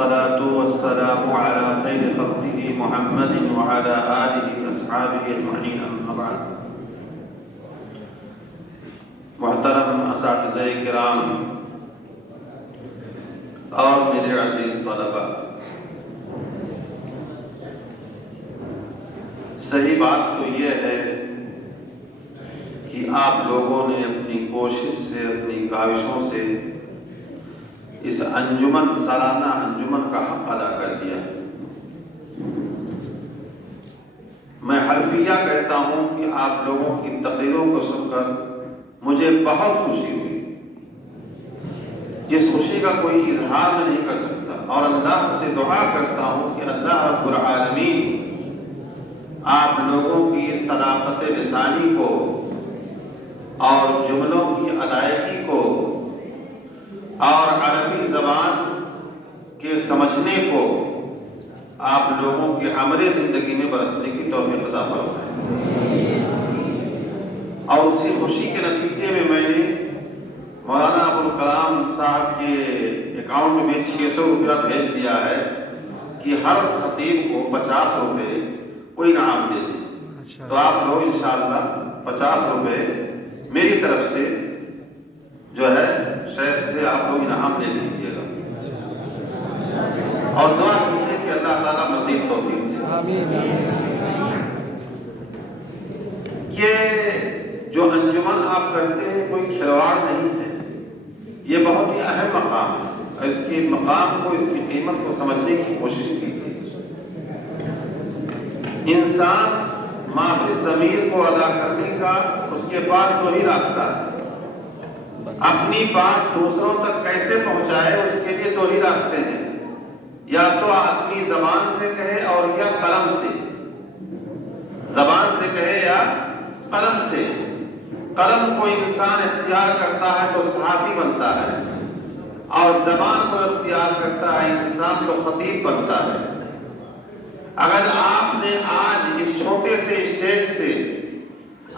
والصلاة والسلام على خير خلقه محمد وعلى آله وأصحابه أجمعين أما بعد. محترم اساتذہ کرام اور میرے عزیز طلباء، صحیح بات تو یہ ہے کہ آپ لوگوں نے اپنی کوشش سے، اپنی کاوشوں سے اس انجمن، سالانہ انجمن کا حق ادا کر دیا. میں حلفیہ کہتا ہوں کہ آپ لوگوں کی تقریروں کو سن کر مجھے بہت خوشی ہوئی، جس خوشی کا کوئی اظہار میں نہیں کر سکتا. اور اللہ سے دعا کرتا ہوں کہ اللہ رب العالمین آپ لوگوں کی اس طلاقت لسانی کو اور جملوں کی ادائیگی کو اور عربی زبان کے سمجھنے کو آپ لوگوں کی عملی زندگی میں برتنے کی توفیق عطا فرمائے. اور اسی خوشی کے نتیجے میں نے مولانا ابوالکلام صاحب کے اکاؤنٹ میں 600 روپیہ بھیج دیا ہے کہ ہر خطیب کو 50 روپے کوئی انعام دے دیں. تو آپ لوگ انشاءاللہ 50 روپے میری طرف سے جو ہے شیخ سے آپ لوگ انعام لے لیجیے گا، اور دعا کیجیے کہ اللہ تعالیٰ مزید توفیق دے. یہ جو انجمن آپ کرتے ہیں کوئی کھلواڑ نہیں ہے، یہ بہت ہی اہم مقام ہے، اور اس کے مقام کو، اس کی قیمت کو سمجھنے کی کوشش کیجیے. انسان معافی ضمیر کو ادا کرنے کا اس کے پاس دو ہی راستہ ہے. اپنی بات دوسروں تک کیسے پہنچائے، اس کے لیے دو ہی راستے ہیں، یا تو آدمی زبان سے کہے اور یا قلم سے. زبان سے کہے یا قلم سے. قلم کو انسان اختیار کرتا ہے تو صحافی بنتا ہے، اور زبان کو اختیار کرتا ہے انسان تو خطیب بنتا ہے. اگر آپ نے آج اس چھوٹے سے اسٹیج سے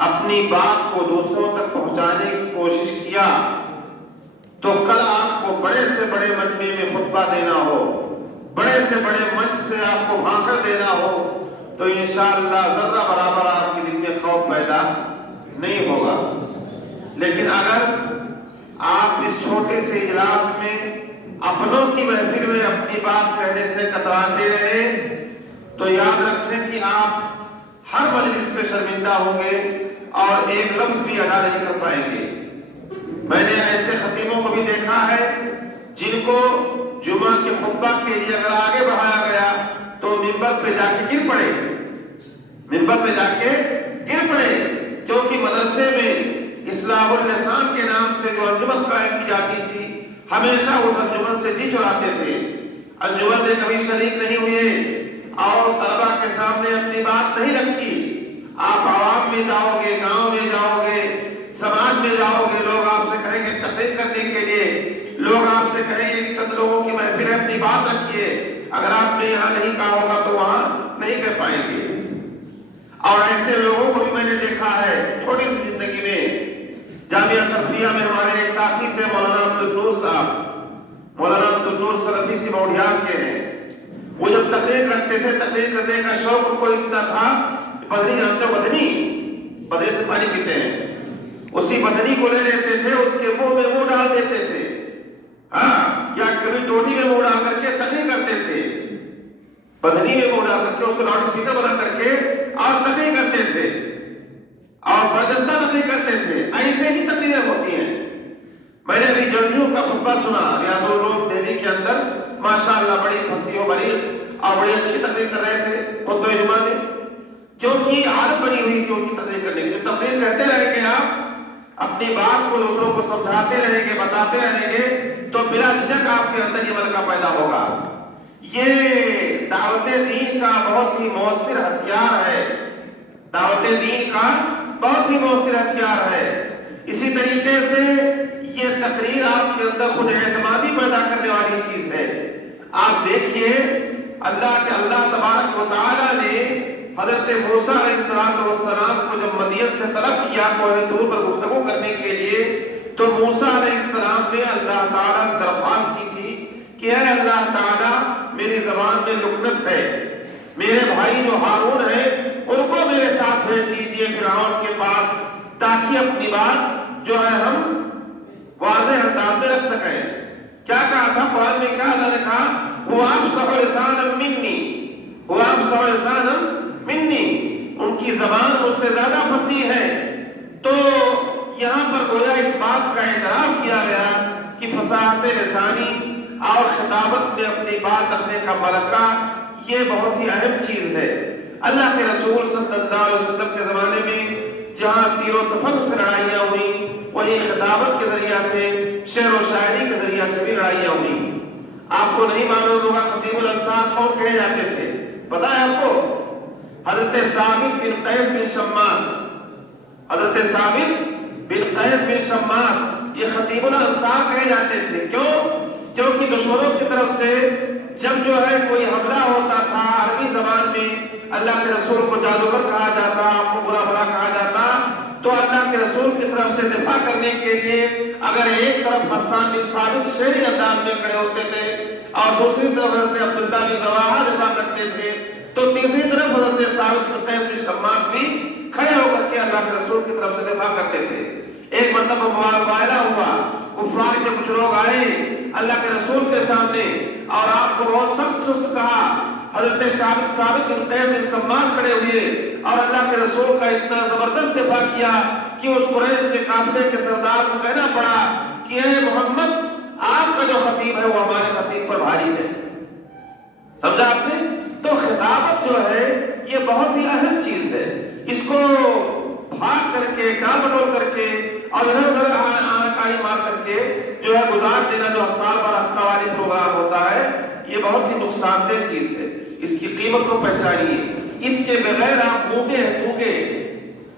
اپنی بات کو دوسروں تک پہنچانے کی کوشش کیا تو کل آپ کو بڑے سے بڑے مجمع میں خطبہ دینا ہو، بڑے سے بڑے منچ سے آپ کو بھاشن دینا ہو تو انشاءاللہ ذرہ برابر آپ کے دل میں خوف پیدا نہیں ہوگا. لیکن اگر آپ اس چھوٹے سے اجلاس میں اپنوں کی محفل میں اپنی بات کہنے سے کتراتے رہے تو یاد رکھیں کہ آپ ہر مجلس میں شرمندہ ہوں گے اور ایک لفظ بھی ادا نہیں کر پائیں گے. میں نے ایسے خطیبوں کو بھی دیکھا ہے جن کو جمعہ کے خطبہ کے لیے اگر آگے بڑھایا گیا تو منبر پہ جا کے گر پڑے، منبر پہ جا کے گر پڑے، کیونکہ مدرسے میں اصلاح اللسان کے نام سے جو انجمن قائم کی جاتی تھی ہمیشہ اس انجمن سے جی چراتے تھے. انجمن میں کبھی شریک نہیں ہوئے اور طلبہ کے سامنے اپنی بات نہیں رکھی. آپ عوام میں جاؤ گے، گاؤں میں جاؤ گے، سماج میں جاؤ گے، لوگ آپ سے کہیں گے تقریر کرنے کے لیے، لوگ آپ سے کہیں گے کہ چند لوگوں کی محفل ہے اپنی بات رکھیے. اگر آپ نے یہاں نہیں کہا ہوگا تو وہاں نہیں کہہ پائیں گے. اور ایسے لوگوں کو بھی میں نے دیکھا ہے چھوٹی سی زندگی میں. جامعہ سلفیہ میں ہمارے ایک ساتھی تھے مولانا عبدالنور صاحب، مولانا عبدالنور سلفی سی موڑیال کے ہیں. وہ جب تقریر کرتے تھے، تقریر کرنے کا شوق ان کو اتنا تھا، بدنی جانتے ہو، بدنی سے پانی پیتے ہیں، اسی بدنی کو لے لیتے تھے، اس کے منہ میں منہ ڈال دیتے تھے، یا کبھی ٹوٹی میں منہ ڈال کر کے تقریر کرتے تھے، بدنی میں منہ ڈال کر کے اس کو لاؤڈ اسپیکر بنا کر کے اور تقریر کرتے تھے اور بردستہ تقریر کرتے تھے. ایسے ہی تقریریں ہوتی ہیں. میں نے ابھی جلدیوں کا خطبہ سنا ریاض العلوم دہلی کے اندر، ماشاءاللہ بڑی فصیح و بلیغ اور بڑی اچھی تقریر کر رہے تھے خطبہ جمعہ میں، کیونکہ عادت بنی ہوئی تھی ان کی تقریر کرنے کی. تقریر کہتے رہیں گے، آپ اپنی بات کو دوسروں کو سمجھاتے رہیں گے، بتاتے رہیں گے تو بلا جھجک آپ کے اندر یہ ملکہ پیدا ہوگا. یہ دعوت دین کا بہت ہی مؤثر ہتھیار ہے، دعوت دین کا بہت ہی مؤثر ہتھیار ہے. اسی طریقے سے یہ تقریر آپ کے اندر خود اعتمادی پیدا کرنے والی چیز ہے. آپ دیکھیے اللہ تبارک و تعالی نے حضرت موسیٰ علیہ السلام کو جب مدین سے طلب کیا کوہ طور پر گفتگو کرنے کے لیے تو موسیٰ علیہ السلام نے اللہ تعالیٰ سے درخواست کی تھی کہ اے اللہ تعالیٰ میری زبان میں لکنت ہے، میرے بھائی جو ہارون ہیں ان کو میرے ساتھ بھیج دیجئے فرعون کے پاس، تاکہ اپنی بات جو ہے ہم واضح انداز میں رکھ سکیں۔ کیا کہا تھا قرآن میں؟ کیا اللہ نے کہا؟ هو افصح لسانا منی، هو افصح لسانا منی، ان کی زبان مجھ سے زیادہ فصیح ہے۔ تو یہاں پر گویا اس بات کا اعتراف کیا گیا کہ فصاحت لسانی اور خطابت میں اپنی بات رکھنے کا ملکہ یہ بہت ہی اہم چیز ہے۔ اللہ کے رسول صلی اللہ علیہ وسلم کے زمانے میں جہاں تیر و تفنگ سے لڑائیاں ہوئی، وہی خطابت کے ذریعہ سے، شعر و شاعری کے ذریعہ سے بھی لڑائیاں ہوئی۔ آپ کو نہیں معلوم ہوگا خطیب الانصار کون کہے جاتے تھے؟ پتہ ہے آپ کو؟ حضرت ثابت بن قیس بن شماس، حضرت ثابت بن قیس بن شماس یہ خطیب الانصار کہے جاتے تھے۔ کیوں؟ کیونکہ دشمنوں کی طرف سے جب جو ہے کوئی حملہ ہوتا تھا عربی زبان میں، اللہ کے رسول کو جادوگر کہا جاتا، آپ کو برا بھلا کہا جاتا، تو اللہ کے رسول کی طرف سے دفاع کرنے کے لیے اگر ایک طرف حسان بن ثابت شعری انداز میں کھڑے ہوتے تھے اور دوسری طرف حضرت عبداللہ بن رواحہ دفاع کرتے تھے، تو تیسری طرف حضرت ثابت بن قیس بن شماس بھی کھڑے ہو کر کے اللہ کے رسول کی طرف سے دفاع کرتے تھے۔ ایک مرتبہ مباحثہ ہوا، کفار کے کچھ لوگ آئے اللہ کے رسول کے سامنے اور آپ کو بہت سخت سست کہا۔ حضرت ثابت بن قیس بن شماس کھڑے ہوئے اور اللہ کے رسول کا اتنا زبردست دفاع کیا کہ اس قریش کے قافلے کے سردار کو کہنا پڑا کہ اے محمد، آپ کا جو خطیب ہے وہ ہمارے خطیب پر بھاری ہے۔ سمجھا آپ نے؟ تو خطابت جو ہے یہ بہت ہی اہم چیز ہے، اس کو بھاگ کر کے، ٹال مٹول کر کے اور ادھر ادھر آنکائی مار کر کے جو ہے گزار دینا، جو سال بھر ہفتہ والی پروگرام ہوتا ہے، یہ بہت ہی نقصان دہ چیز ہے۔ اس کی قیمت کو پہچانیے۔ اس کے بغیر آپ گونگے ہیں، گونگے۔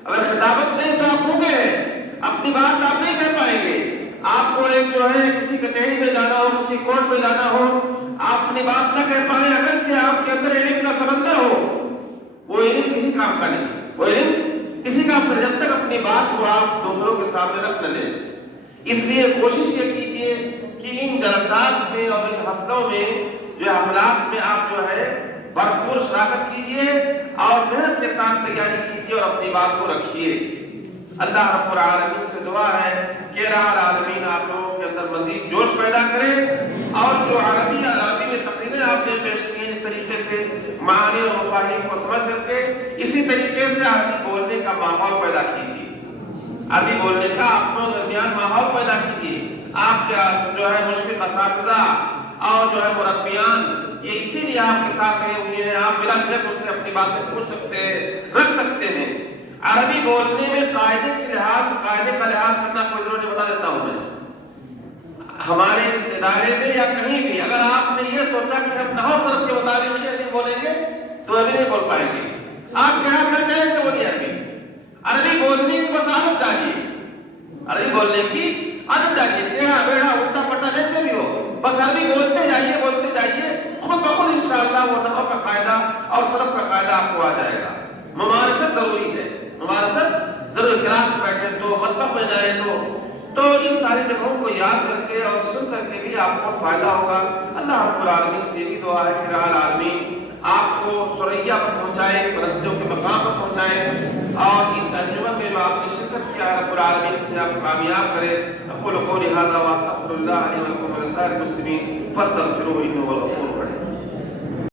اگر خطابت نہیں تو آپ گونگے ہیں، اپنی بات آپ نہیں کہہ پائیں گے۔ آپ کو ایک جو ہے کسی کچہری میں جانا ہو، کسی کورٹ میں جانا ہو، آپ اپنی بات نہ کہہ پائیں، اگرچہ آپ کے اندر علم کا سمندر ہو، وہ علم کسی کام کا نہیں، وہ علم کسی کام کا، جب تک اپنی بات کو آپ دوسروں کے سامنے رکھ نہ لیں۔ اس لیے کوشش یہ کیجئے کہ ان جلسات میں اور ان ہفتوں میں جو حفلات میں آپ جو ہے بھرپور شراکت کیجئے اور محنت کے ساتھ تیاری کیجئے اور اپنی بات کو رکھیے۔ اللہ رب العالمین سے دعا ہے کہ العالمین آپ لوگوں کے اندر مزید جوش پیدا کرے، اور جو عربی میں تقریریں آپ نے پیش کی اس طریقے سے معانی اور مفاہیم کو سمجھ کر کے اسی طریقے سے عربی بولنے کا ماحول پیدا کیجیے، عربی بولنے کا اپنوں درمیان ماحول پیدا کیجیے۔ آپ کے جو ہے مشفق اساتذہ اور جو ہے مربیان یہ اسی لیے آپ کے ساتھ گئے ہوئے ہیں، آپ بلا شک ان سے اپنی باتیں پوچھ سکتے ہیں، رکھ سکتے ہیں۔ عربی بولنے میں قاعدے کا لحاظ کرنا کوئی ضروری نہیں، بتا دیتا ہوں میں۔ ہمارے اس ادارے میں یا کہیں بھی اگر آپ نے یہ سوچا کہ ہم نحو صرف کے مطابق ہی عربی بولیں گے تو ابھی نہیں بول پائیں گے۔ آپ کیا چاہیں سے بولیے عربی بولنے کی بس عادت ڈالیے، عربی بولنے کی عادت ڈالیے، ٹیڑھا بیڑھا الٹا پلٹا جیسے بھی ہو، بس عربی بولتے جائیے، خود بخود انشاءاللہ وہ نحو کا قاعدہ اور صرف کا قاعدہ آپ کو آ جائے گا۔ ممارست ضروری ہے، ممارست ضرور، کلاس میں بیٹھے تو، مطبخ میں جائیں تو ان ساری جگہوں کو یاد کر کے اور سن کر کے بھی آپ کو فائدہ ہوگا۔ اللہ رب العالمین سے یہی دعا ہے کہ رب العالمین آپ کو ثریا پر پہنچائے، بلندیوں کے مقام پر پہنچائے، اور اس انجمن میں جو آپ نے شرکت کیا ہے رب العالمین اس میں آپ کو کامیاب کرے۔ اقول قولی ھذا واستغفر اللہ لی ولکم ولسائر المسلمین فاستغفروہ انہ هو الغفور